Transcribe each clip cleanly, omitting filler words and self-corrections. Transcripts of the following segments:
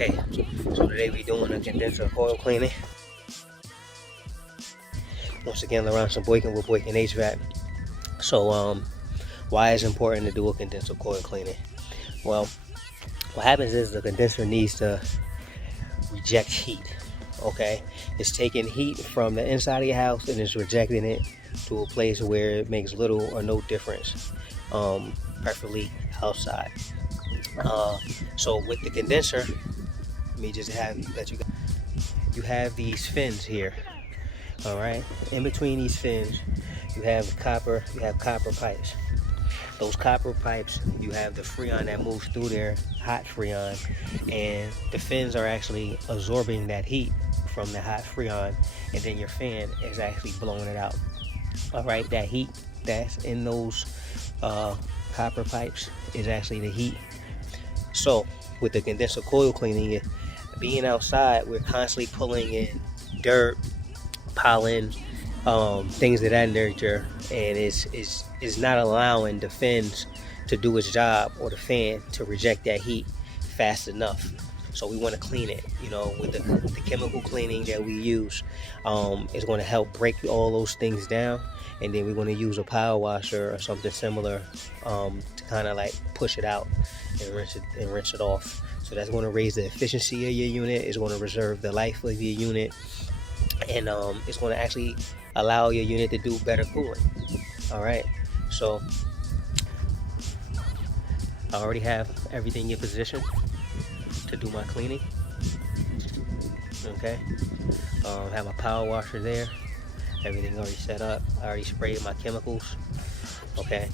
Okay, so today we're doing a condenser coil cleaning. Once again, Laurence Boykin with Boykin HVAC. So why is it important to do a condenser coil cleaning? Well, what happens is the condenser needs to reject heat. Okay, it's taking heat from the inside of your house and it's rejecting it to a place where it makes little or no difference, preferably outside. So with the condenser, let me just let you have these fins here. All right, in between these fins you have copper pipes. Those copper pipes, you have the freon that moves through there, hot freon, and the fins are actually absorbing that heat from the hot freon, and then your fan is actually blowing it out. All right, that heat that's in those copper pipes is actually the heat. So with the condenser coil cleaning, being outside, we're constantly pulling in dirt, pollen, things of that nature, and it's not allowing the fins to do its job, or the fan to reject that heat fast enough. So we want to clean it, with the chemical cleaning that we use. It's going to help break all those things down, and then we're going to use a power washer or something similar to kind of like push it out and rinse it off. So that's going to raise the efficiency of your unit. It's going to reserve the life of your unit, and it's going to actually allow your unit to do better cooling. All right, so I already have everything in position to do my cleaning. Okay, have my power washer there, everything already set up. I already sprayed my chemicals. Okay,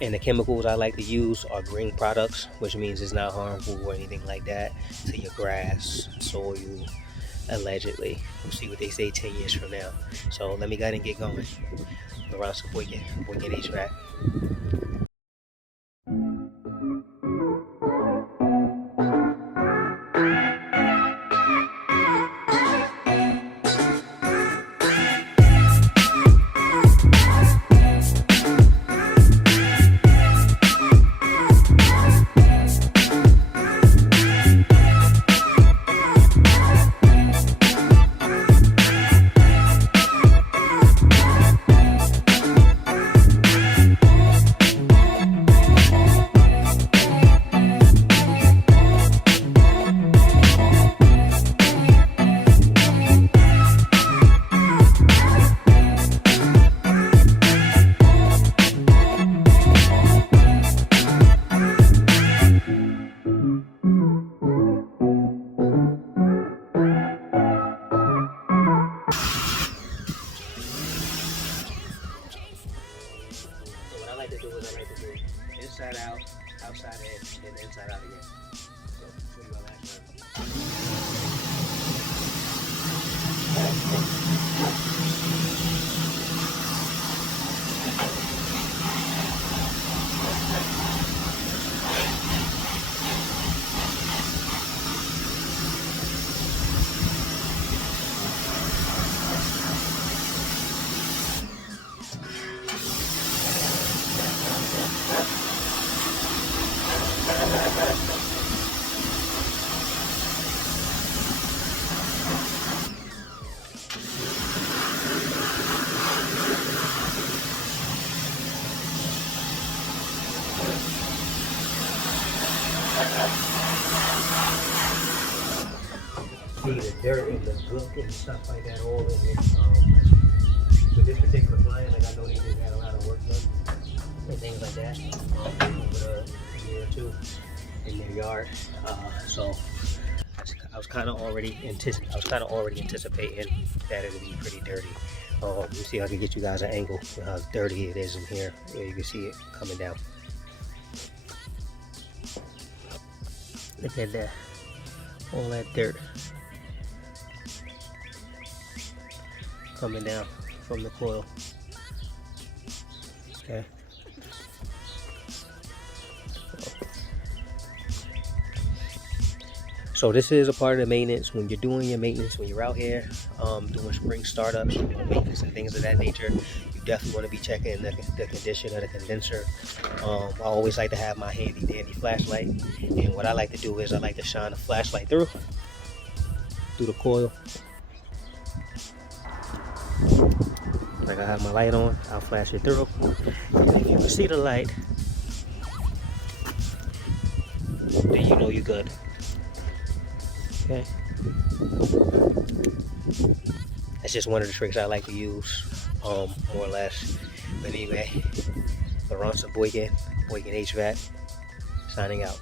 and the chemicals I like to use are green products, which means it's not harmful or anything like that to your grass, soil, allegedly. We'll see what they say 10 years from now. So let me go ahead and get going. Laurence Boykin HVAC. Inside out, outside in, and then inside out again. So, show you all that. See the dirt and the gook and stuff like that all in it. With this particular client, like I know they just had a lot of work done and things like that over a year or two in their yard. So I was kind of already anticipating that it would be pretty dirty. Let me see if I can get you guys an angle of how dirty it is in here. Yeah, you can see it coming down. Look at that, all that dirt coming down from the coil. Okay. So this is a part of the maintenance. When you're doing your maintenance, when you're out here doing spring startups, maintenance and things of that nature, you definitely want to be checking the condition of the condenser. I always like to have my handy dandy flashlight, and what I like to do is I like to shine the flashlight through the coil. Like I have my light on, I'll flash it through, and if you can see the light, then you know you're good. Okay, that's just one of the tricks I like to use, more or less. But anyway, Boykin HVAC, signing out.